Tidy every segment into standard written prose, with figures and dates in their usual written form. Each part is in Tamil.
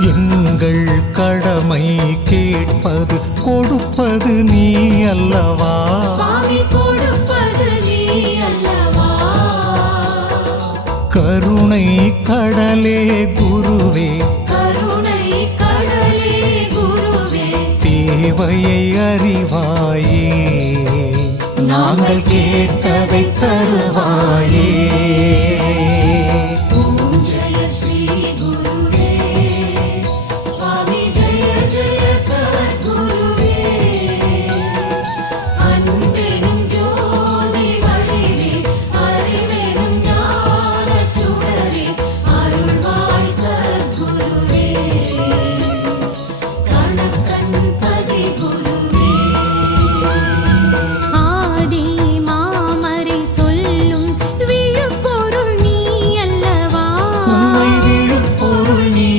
எங்கள் கடமை கேட்பது கொடுப்பது நீ அல்லவா சுவாமி, கொடுப்பது நீ அல்லவா. கருணை கடலே குருவே, கருணை கடலே குருவே, தேவையை அறிவாயே, நாங்கள் கேட்டதை தருவாயே. ஓம் ஜெய ஸ்ரீ குருவே, சுவாமி ஜெய ஜெய சத்குருவே. அன்பெனும் ஜோதி வடிவே, அறிவெனும் ஞானச் சுடரே, அருள்வாய் சத்குருவே. கணக்கன்பதி குருவே. ஆதி மாமரை சொல்லும் விழுப்பொருள் நீ அல்லவா. உண்மை விழுப்பொருள் நீ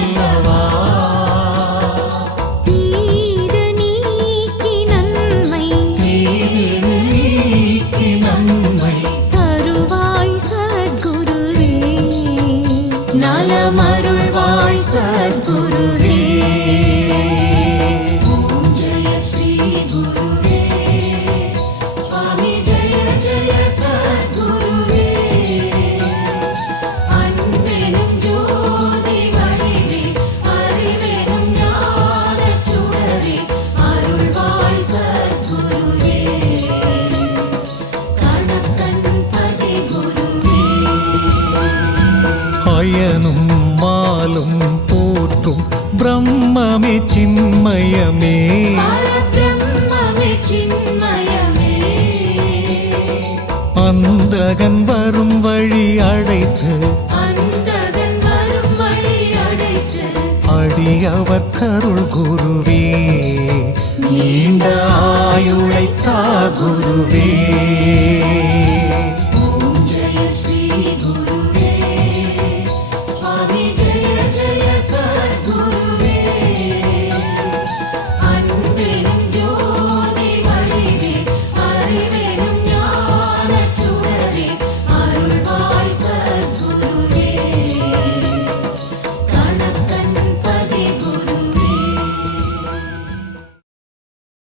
அல்லவா. தீது நீக்கி நன்மை தீது நீக்கி நன்மை தருவாய் சத்குருவே. நலமருள்வாய் சத்குருவே. ஓம் ஜெய ஸ்ரீ குருவே, சுவாமி ஜெய ஜெய சத்குருவே. அன்பெனும் ஜோதி வடிவே, அறிவெனும் ஞானச் சுடரே, அருள்வாய் சத்குருவே. கணக்கன்பதி குருவே. அயனும் மாலும் போற்றும் பிரம்மமே சின்மயமே, பரபிரம்மமே சின்மயமே. அந்தகன் வரும் வழி அடைத்து அந்தகன் வரும் வழி அடைத்து, அடியவர் கருள் குருவே, நீண்ட ஆயுளைத்தா குருவே.